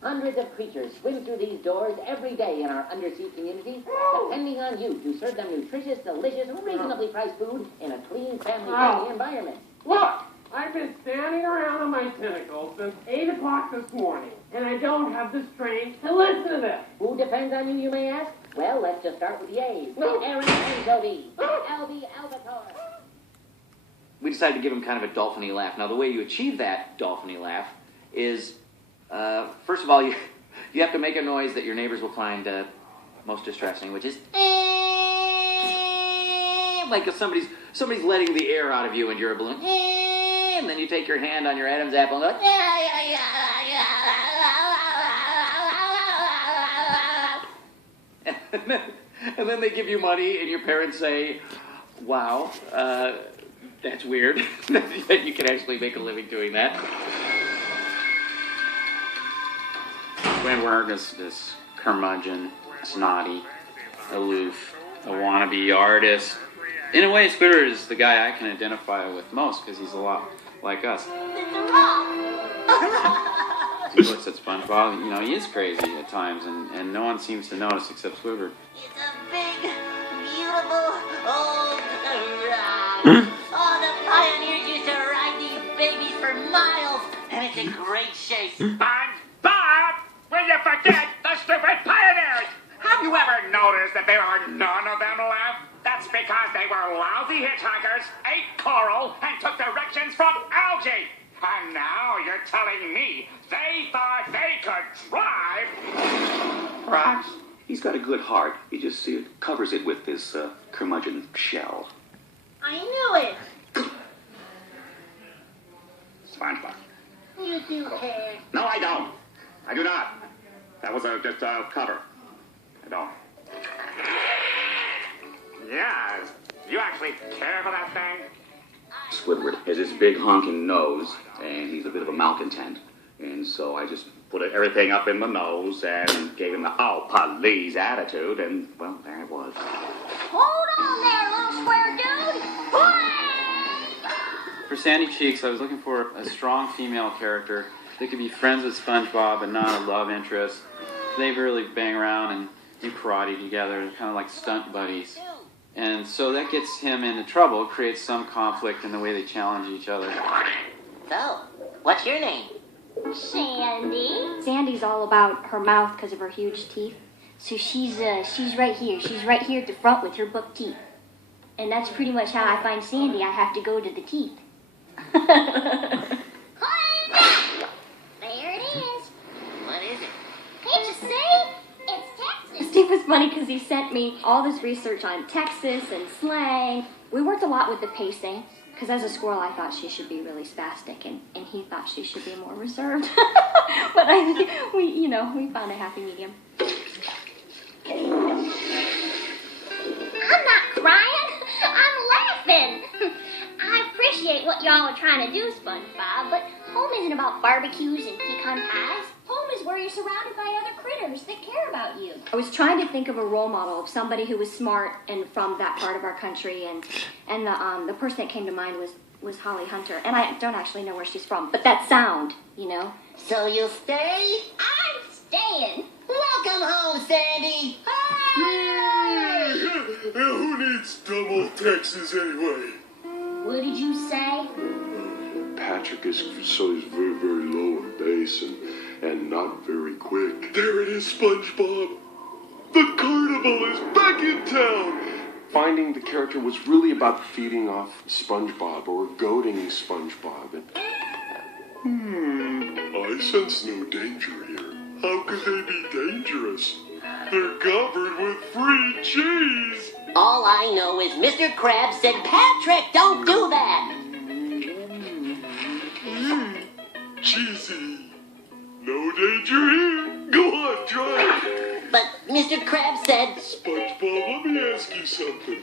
Hundreds of creatures swim through these doors every day in our undersea community, depending on you to serve them nutritious, delicious, reasonably priced food in a clean, family-friendly environment. Look, I've been standing around on my tentacles since 8 o'clock this morning, and I don't have the strength to listen to this. Who depends on you, you may ask? Well, let's just start with the A's. Aaron Anchovy, Albie Albacore. We decided to give him kind of a dolphin-y laugh. Now, the way you achieve that dolphin-y laugh is, first of all, you have to make a noise that your neighbors will find most distressing, which is like if somebody's letting the air out of you and you're a balloon, and then you take your hand on your Adam's apple and go, and then they give you money and your parents say, wow, that's weird that you can actually make a living doing that. Squidward is this curmudgeon, snotty, aloof, a wannabe artist. In a way, Squidward is the guy I can identify with most because he's a lot like us. He looks at SpongeBob, you know, he is crazy at times, and no one seems to notice except Squidward. It's a big, beautiful old ride. Oh, the pioneers used to ride these babies for miles, and it's in great shape. SpongeBob, will you forget the stupid pioneers? Have you ever noticed that there are none of them left? That's because they were lousy hitchhikers, ate coral, and took directions from algae. And now you're telling me they thought they could drive? Right. He's got a good heart. You just see it, covers it with this curmudgeon shell. I knew it. SpongeBob. You do care. No, I don't. I do not. That was just a cover. I don't. Yeah, you actually care for that thing? Squidward has this big honking nose, and he's a bit of a malcontent. And so I just put everything up in the nose and gave him the oh, please attitude, and, well, there it was. Hold on there, little square dude. For Sandy Cheeks, I was looking for a strong female character that could be friends with SpongeBob but not a love interest. They really bang around and do karate together. They're kind of like stunt buddies. And so that gets him into trouble, creates some conflict in the way they challenge each other. So, what's your name? Sandy. Sandy's all about her mouth because of her huge teeth. So she's right here. She's right here at the front with her buck teeth. And that's pretty much how I find Sandy. I have to go to the teeth. There it is. What is it? Can't you see? It's Texas. Steve was funny because he sent me all this research on Texas and slang. We worked a lot with the pacing. Because as a squirrel, I thought she should be really spastic, and he thought she should be more reserved. But we found a happy medium. I'm not crying. I'm laughing. I appreciate what y'all are trying to do, SpongeBob, but home isn't about barbecues and pecan pies. Home is where you're surrounded by other critters that care about you. I was trying to think of a role model of somebody who was smart and from that part of our country, and the person that came to mind was Holly Hunter. And I don't actually know where she's from, but that sound, you know. So you'll stay? I'm staying. Welcome home, Sandy. Who needs double Texas anyway? What did you say? Patrick is very, very low in bass and not very quick. There it is, SpongeBob. The carnival is back in town. Finding the character was really about feeding off SpongeBob or goading SpongeBob. I sense no danger here. How could they be dangerous? They're covered with free cheese. All I know is Mr. Krabs said, Patrick, don't do that. Cheesy. No danger here. Go on, try it. But Mr. Krabs said... SpongeBob, let me ask you something.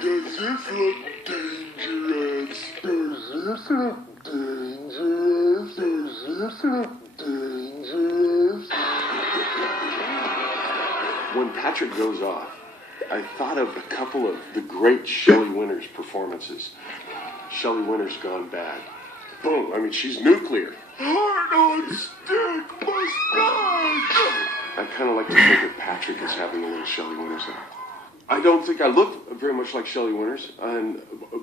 Does this look dangerous? Does this look dangerous? Does this look dangerous? When Patrick goes off, I thought of a couple of the great Shelley Winters performances. Shelley Winters gone bad. Boom, I mean, she's nuclear. Heart on stick must die! kind of like to think that Patrick is having a little Shelley Winters there. I don't think I look very much like Shelley Winters,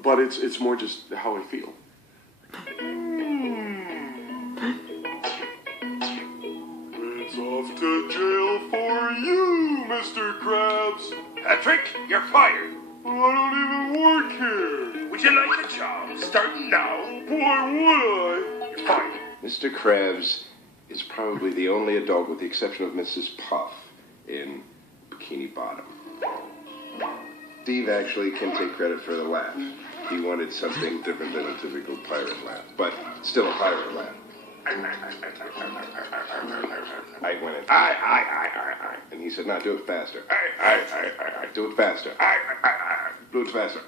but it's more just how I feel. It's off to jail for you, Mr. Krabs. Patrick, you're fired. Well, I don't even work here. Would you like a job starting now? Why would I? You're fired. Mr. Krabs is probably the only adult, with the exception of Mrs. Puff, in Bikini Bottom. Steve actually can take credit for the laugh. He wanted something different than a typical pirate laugh, but still a pirate laugh. I went in. And he said, "No, do it faster. Do it faster. Do it faster."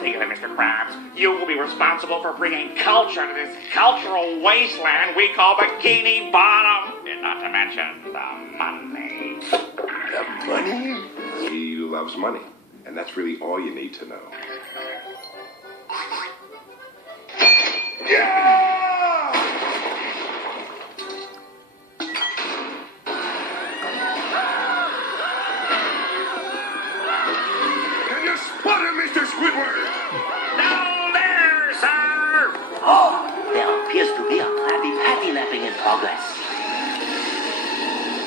Think of it, Mr. Krabs. You will be responsible for bringing culture to this cultural wasteland we call Bikini Bottom. And not to mention the money. The money? He loves money, and that's really all you need to know. Can you spot him, Mr. Squidward? Down there, sir! Oh, there appears to be a Krabby Patty lapping in progress.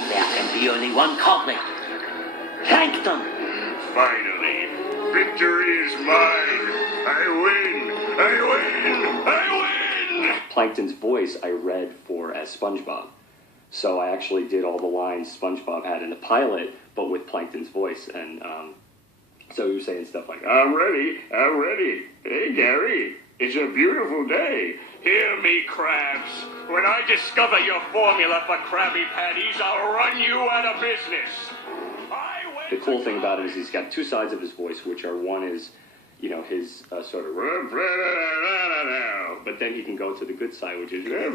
There can be only one culprit. Plankton! Finally, victory is mine. I win! Plankton's voice I read for as SpongeBob. So I actually did all the lines SpongeBob had in the pilot, but with Plankton's voice. And so he was saying stuff like, I'm ready. Hey, Gary, it's a beautiful day. Hear me, Krabs. When I discover your formula for Krabby Patties, I'll run you out of business. the cool thing about it is he's got two sides of his voice, which are one is, you know, his sort of, but then he can go to the good side, which is, I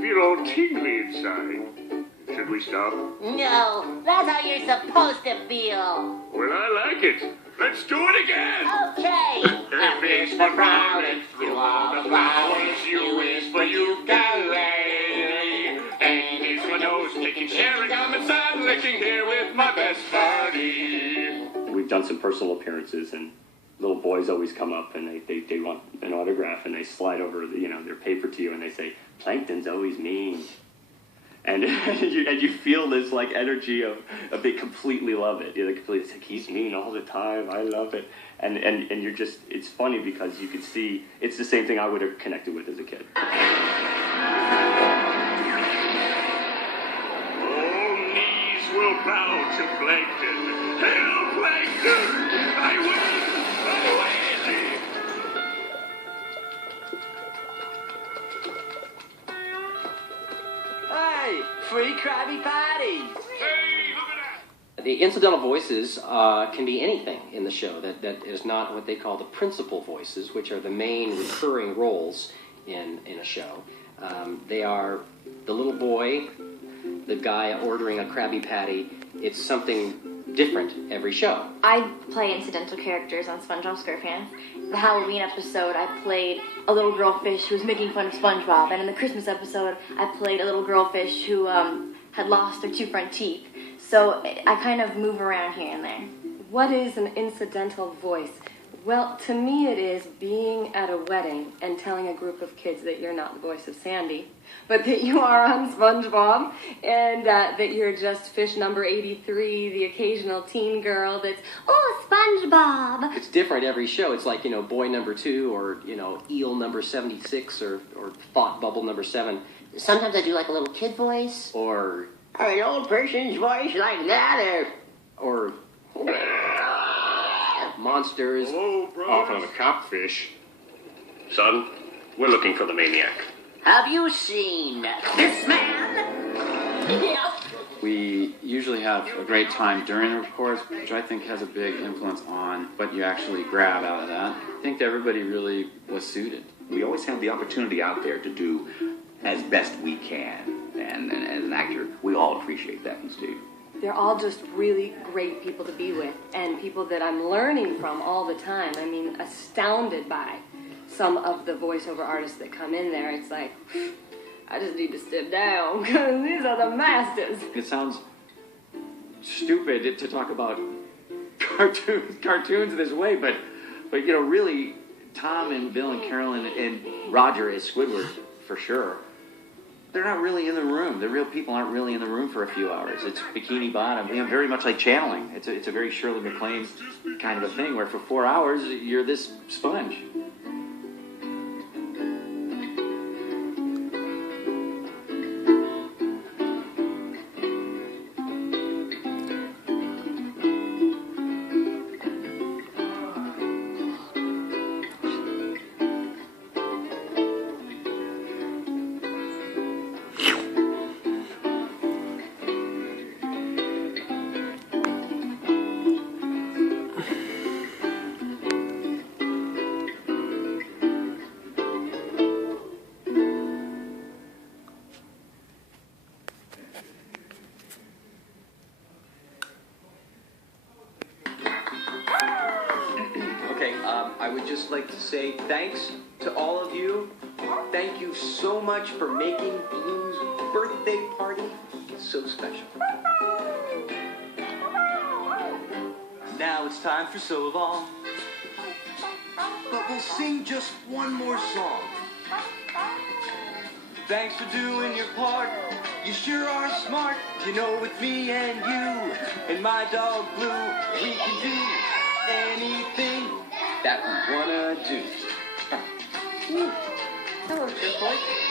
feel all tingly inside. Should we stop? No, that's how you're supposed to feel. Well, I like it. Let's do it again. Okay. A fish for frolic through all the flowers, you is for ukulele. And it's my nose picking, cherry gum and sun licking here with my best buddy. We've done some personal appearances, and little boys always come up and they want an autograph, and they slide over, you know, their paper to you, and they say, "Plankton's always mean." And you feel this like energy of they completely love it. They completely, it's like, he's mean all the time. I love it. And you're just, it's funny because you can see it's the same thing I would have connected with as a kid. All knees will bow to Plankton. Hail Plankton! I win! Hey, free Krabby Patties! Hey, look at that! The incidental voices can be anything in the show that is not what they call the principal voices, which are the main recurring roles in a show. They are the little boy, the guy ordering a Krabby Patty. It's something different every show. I play incidental characters on SpongeBob SquarePants. The Halloween episode, I played a little girl fish who was making fun of SpongeBob, and in the Christmas episode, I played a little girl fish who had lost her two front teeth. So I kind of move around here and there. What is an incidental voice? Well, to me it is being at a wedding and telling a group of kids that you're not the voice of Sandy, but that you are on SpongeBob, and that you're just fish number 83, the occasional teen girl that's, oh, SpongeBob. It's different every show. It's like, you know, boy number 2 or, you know, eel number 76 or thought bubble number 7. Sometimes I do like a little kid voice. Or an old person's voice like that, or monsters. Off on the copfish. Son, we're looking for the maniac. Have you seen this man? Yeah. We usually have a great time during the records, which I think has a big influence on what you actually grab out of that. I think everybody really was suited. We always have the opportunity out there to do as best we can. And as an actor, we all appreciate that from Steve. They're all just really great people to be with, and people that I'm learning from all the time. I mean, astounded by some of the voiceover artists that come in there. It's like, I just need to step down because these are the masters. It sounds stupid to talk about cartoons this way, but you know, really, Tom and Bill and Carolyn and Roger as Squidward, for sure, they're not really in the room. The real people aren't really in the room for a few hours. It's Bikini Bottom, you know, very much like channeling. It's a very Shirley MacLaine kind of a thing, where for 4 hours, you're this sponge. I would just like to say thanks to all of you. Thank you so much for making Blue's birthday party so special. Now it's time for So Long. But we'll sing just one more song. Thanks for doing your part. You sure are smart. You know, with me and you and my dog Blue, we can do anything that we wanna do. Hello, Chip Boy.